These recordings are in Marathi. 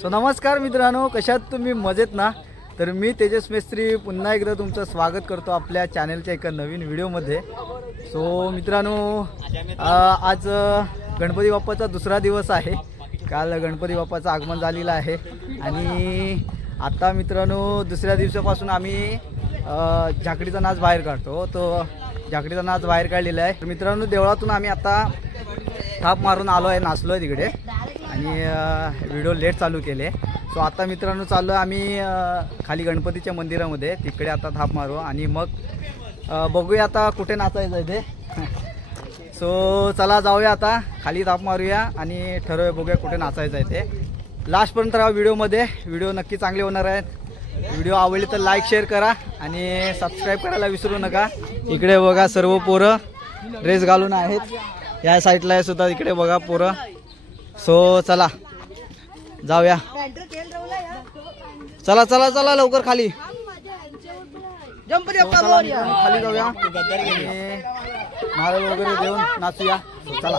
सो नमस्कार मित्रांनो, कशात तुम्ही मजेत ना? तर मी तेजस मेस्त्री पुन्हा एकदा तुमचं स्वागत करतो आपल्या चॅनलच्या एका नवीन व्हिडिओमध्ये। सो मित्रांनो, आज गणपती बाप्पाचा दुसरा दिवस आहे। काल गणपती बाप्पाचं आगमन झालेलं आहे आणि आता मित्रांनो दुसऱ्या दिवसापासून आम्ही झाकडीचा नाच बाहेर काढतो। तो झाकडीचा नाच बाहेर काढलेला आहे। तर मित्रांनो, देवळातून आम्ही आता थाप मारून आलो आहे, नाचलो आहे तिकडे आणि व्हिडिओ लेट चालू केले। सो आता मित्रांनो चाललो आम्ही खाली गणपतीच्या मंदिरामध्ये, तिकडे आता थाप मारू आणि मग बघूया आता कुठे नाचायचं आहे ते। सो चला जाऊया आता खाली थाप मारूया आणि ठरवूया, बघूया कुठे नाचायचं आहे ते। लास्टपर्यंत राहा व्हिडिओमध्ये, व्हिडिओ नक्की चांगले होणार आहेत। व्हिडिओ आवडली तर लाईक शेअर करा आणि सबस्क्राईब करायला विसरू नका। इकडे बघा सर्व पोरं ड्रेस घालून आहेत, या साईडला आहे सुद्धा, इकडे बघा पोरं। सो चला जाऊया, चला चला चला लवकर खाली खाली जाऊया, नारळ वगैरे देऊन नाचूया। चला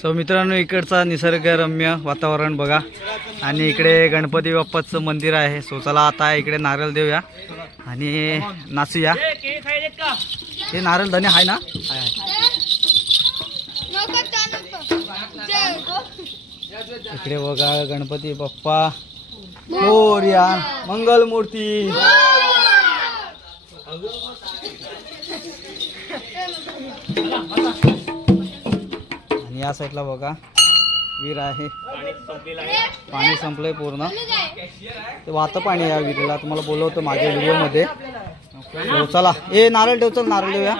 सो मित्रांनो, इकडचा निसर्गरम्य वातावरण बघा आणि इकडे गणपती बाप्पाचं मंदिर आहे। सो चला आता इकडे नारळ देऊया आणि नाचूया। हे नारळ धने आहे ना? इकडे बघा गणपती बाप्पा मोरया, मंगल मूर्ती। आणि या साईडला बघा विहीर आहे, पाणी संपलंय पूर्ण, ते वाहतं पाणी या विहिरीला। तुम्हाला बोलवतो माझ्या व्हिडिओमध्ये। चला ए नारळ ठेव, चल नारळ देऊया।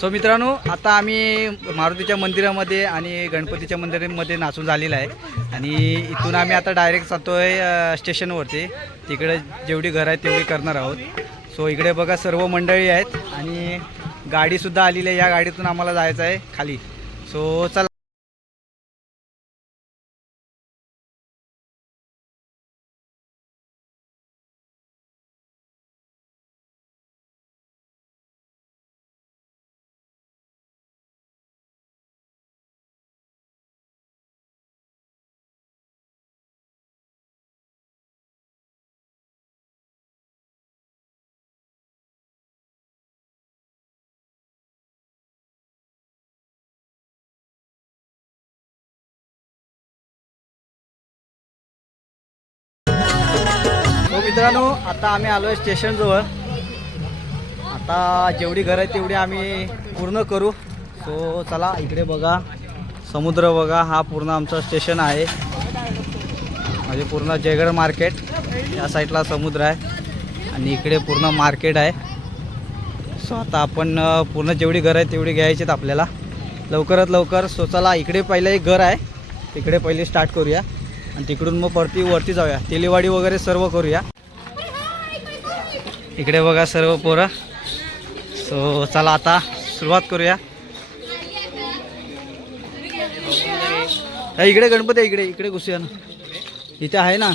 सो मित्रांनो, आता आम्ही मारुतीच्या मंदिरामध्ये आणि गणपतीच्या मंदिरामध्ये नाचून झालेलं आहे आणि इथून आम्ही आता डायरेक्ट जातोय स्टेशनवरती। तिकडे जेवढी घरं आहेत तेवढी करणार आहोत। सो इकडे बघा सर्व मंडळी आहेत आणि गाडीसुद्धा आलेली आहे, या गाडीतून आम्हाला जायचं आहे खाली। सो चला मित्रांनो, आता आम्ही आलो आहे स्टेशनजवळ। आता जेवढी घरं आहेत तेवढी आम्ही पूर्ण करू। सो चला इकडे बघा समुद्र बघा, हा पूर्ण आमचं स्टेशन आहे, म्हणजे पूर्ण जयगड मार्केट या साईडला समुद्र आहे। आणि इकडे पूर्ण मार्केट आहे. सो आता आपण पूर्ण जेवढी घरं आहेत तेवढी घ्यायची आहेत आपल्याला लवकरात लवकर. सो चला इकडे पहिलं एक घर आहे तिकडे पहिले स्टार्ट करूया आणि तिकडून मग वरती जाऊया. तेलीवाडी वगैरे सर्व करूया. इकडे बघा सर्व पोरं. सो चला आता सुरुवात करूया. इकडे गणपती आहे, इकडे घुसूया ना. इथे आहे ना.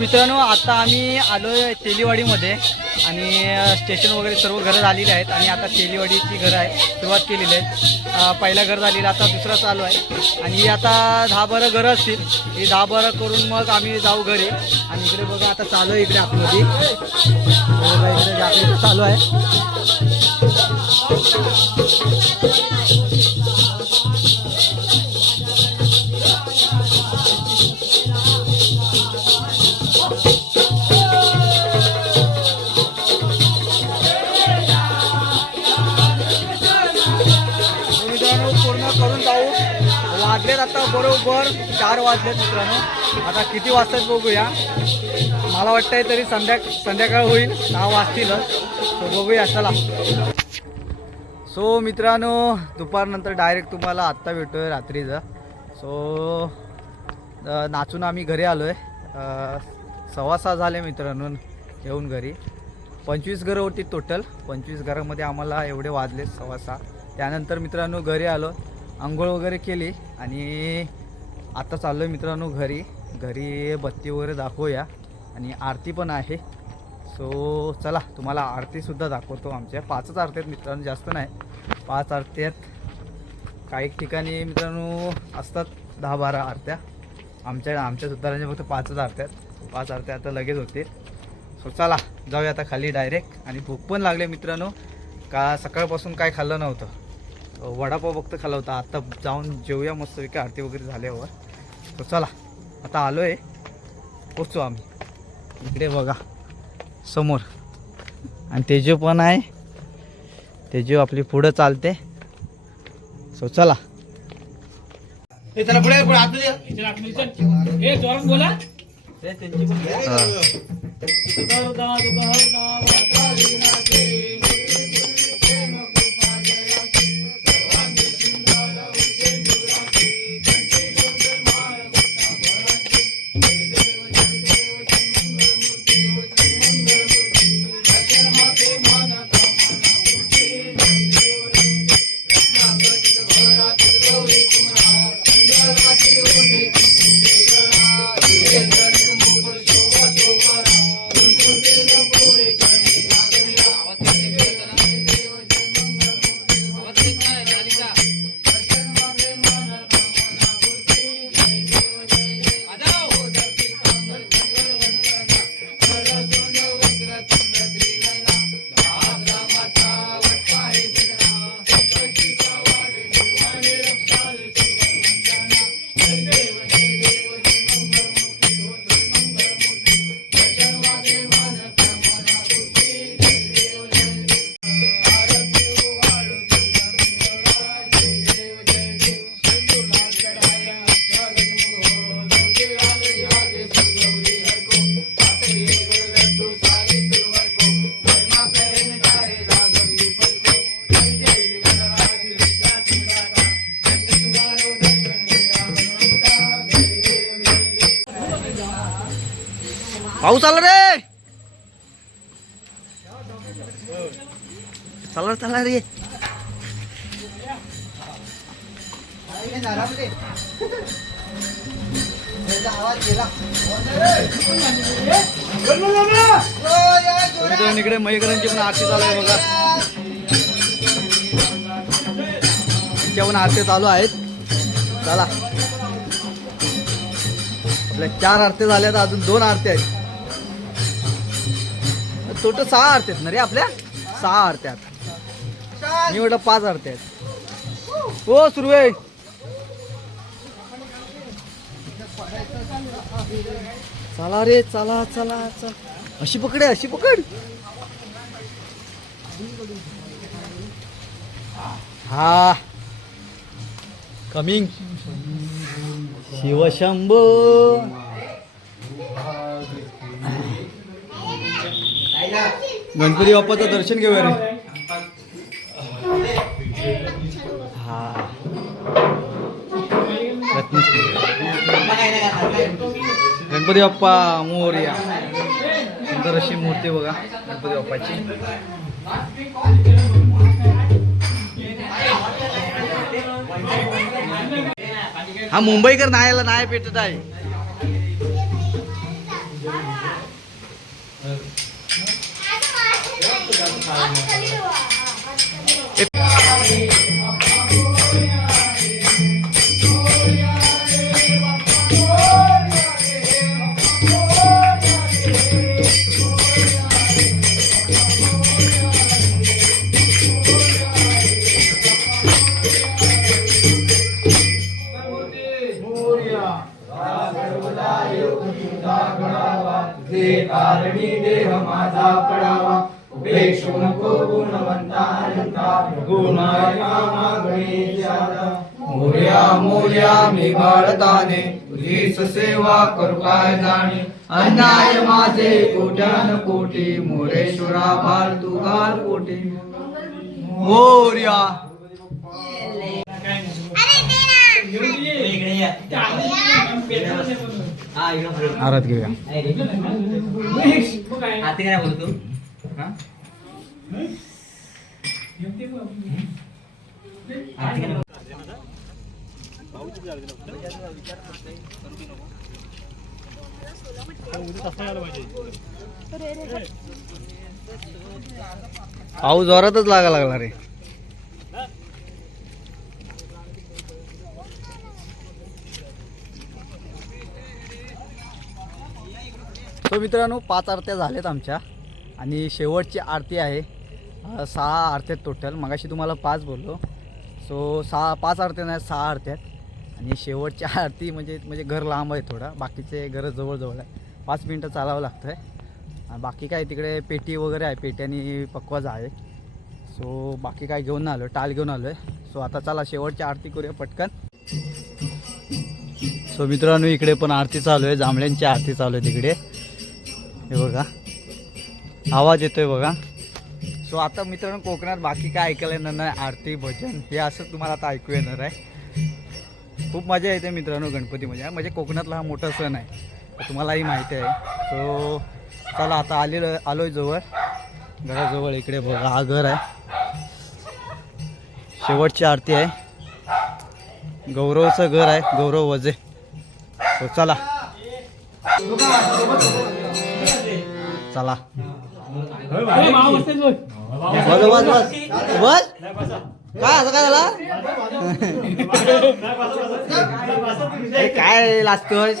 मित्रांनो आता आम्ही आलो आहे तेलीवाडीमध्ये आणि स्टेशन वगैरे सर्व घरं झालेली आहेत आणि आता तेलीवाडीची घरं आहे सुरुवात केलेली आहे. पहिला घर झालेलं आता दुसरा चालू आहे आणि आता 10-12 घरं असतील. ही 10-12 करून मग आम्ही जाऊ घरी. आणि इकडे बघा आता चालू आहे इकडे आतमध्ये इकडे आपल्या चालू आहे. पूर्ण करून जाऊ. वाजलेत आता बरोबर 4 वाजलेत मित्रांनो. आता किती वाजतात बघूया. मला वाटतंय तरी संध्याकाळ होईल 6 वाजतीलच. तो बघूया चला. सो मित्रांनो दुपारनंतर डायरेक्ट तुम्हाला आत्ता भेटतोय रात्रीचं. सो नाचून आम्ही घरी आलो आहे. 6:15 झाले मित्रांनो येऊन घरी. 25 घरं होती टोटल. 25 घरामध्ये आम्हाला एवढे वाजले 6:15. त्यानंतर मित्रांनो घरी आलो, आंघोळ वगैरे केली आणि आता चाललो आहे मित्रांनो घरी. घरी बत्ती वगैरे दाखवूया आणि आरती पण आहे. सो चला तुम्हाला आरतीसुद्धा दाखवतो. आमच्या 5च आरती आहेत मित्रांनो, जास्त नाही 5 आरती आहेत. काही ठिकाणी मित्रांनो असतात 10-12 आरत्या. आमच्या सुद्धा फक्त 5च आरत्या आहेत. 5 आरत्या आता लगेच होते. सो चला जाऊया आता खाली डायरेक्ट. आणि भूक पण लागले मित्रांनो, का सकाळपासून काय खाल्लं नव्हतं. वडापाव फक्त खाल्ला होता. आता जाऊन जेवूया मस्तपैकी आरती वगैरे झाल्यावर. तो चला आता आलो आहे, पोचतो आम्ही. इकडे बघा समोर आणि तेजू पण आहे. तेजू आपली पुढं चालते. सो चला. पाऊस आला रे. चला चला रे. इकडे मयकरांची पण आरती चालू आहे बघा. त्यांच्या पण आरती चालू आहेत. चला आपल्या 4 आरती झाल्यात, अजून 2 आरती आहेत. टोटल 6 आरती आहेत ना रे आपल्या. 6 आरत्या मी म्हटलं 5 आरत्या आहेत. हो सुरू आहे. चला रे चला चला चला. अशी पकड आहे, अशी पकड. हा कमिंग शिवशंभो. गणपती बाप्पाचं दर्शन घेऊया रे. हा गणपती बाप्पा मोरया. सुंदर अशी मूर्ती बघा गणपती बाप्पाची. हा मुंबईकर नाही पेटत आहे. कारणी देह माझा पडावा उपेक्षू नको गुणवंता गुणाया मागणीच्या मोर्या मोर्या मी बाळताने तुझीच सेवा करू काय जाणे अन्याय माझे कोट्यान कोटी मोरेश्वरा भाल तू घाल कोटी मोर्या आरात घेऊया पाऊस जोरातच लागा लागला रे. तो मित्रांनो 5 आरत्या झाल्यात आमच्या आणि शेवटची आरती आहे. 6 आरत्यात टोटल. मगाशी तुम्हाला 5 बोललो. सो 5 आरत्या नाही 6 आरत्यात आणि शेवटची आरती म्हणजे घर लांब आहे थोडा. बाकीचे घर जवळजवळ आहे. 5 मिनटं चालावं लागतं आहे. बाकी काय तिकडे पेटी वगैरे आहे. पेट्यानी पक्वाज आहे. सो बाकी काय घेऊन आलो टाल घेऊन आलो आहे. सो आता चला शेवटची आरती करूया पटकन. सो मित्रांनो इकडे पण आरती चालू आहे. जांभळ्यांची आरती चालू आहे तिकडे. हे बघा आवाज येतोय बघा. सो आता मित्रांनो कोकणात बाकी काय ऐकायला येणार नाही. आरती भजन हे असं तुम्हाला आता ऐकू येणार आहे. खूप मजा येते मित्रांनो गणपतीमध्ये. म्हणजे कोकणातला हा मोठा सण आहे तुम्हालाही माहिती आहे. सो चला आता आलोय जवळ घराजवळ. इकडे बघा हा घर आहे. शेवटची आरती आहे. गौरवचं घर आहे. गौरव वजे. सो चला चला बस बस बस बस. काय असं काय झाला काय लाजतोय.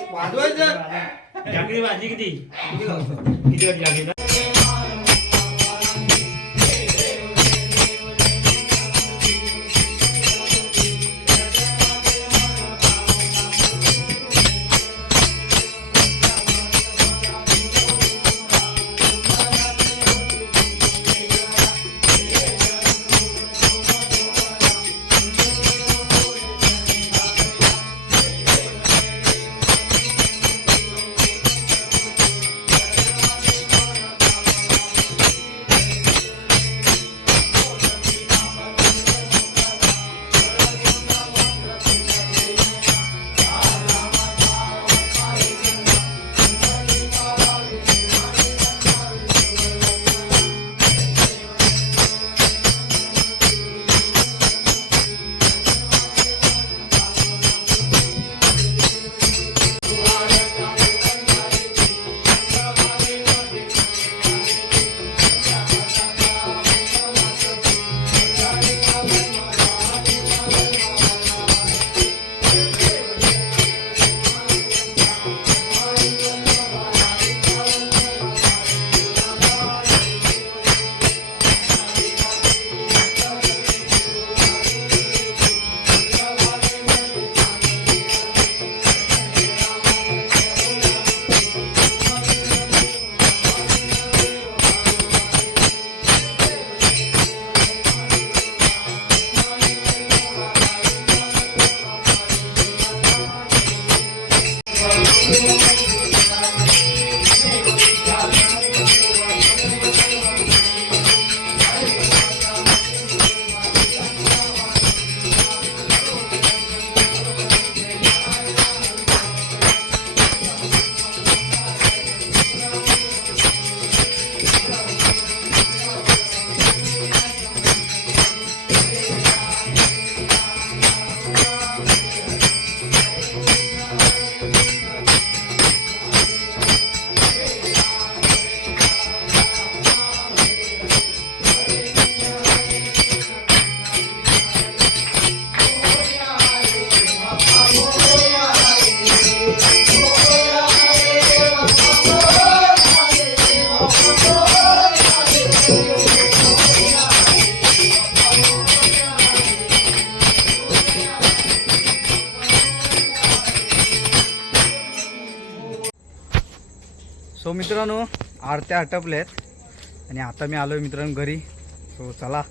मित्रांनो आरत्या आटपल्या आहेत आणि आता मी आलो आहे मित्रांनो घरी. सो चला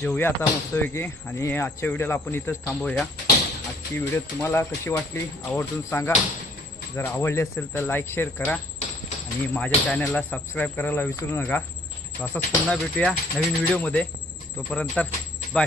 जेवूया आता मस्तपैकी आणि आजच्या व्हिडिओला आपण इथंच थांबवूया. आजची व्हिडिओ तुम्हाला कशी वाटली आवर्जून सांगा. जर आवडली असेल तर लाईक शेअर करा आणि माझ्या चॅनलला सबस्क्राईब करायला विसरू नका. तर असंच पुन्हा भेटूया नवीन व्हिडिओमध्ये. तोपर्यंत बाय.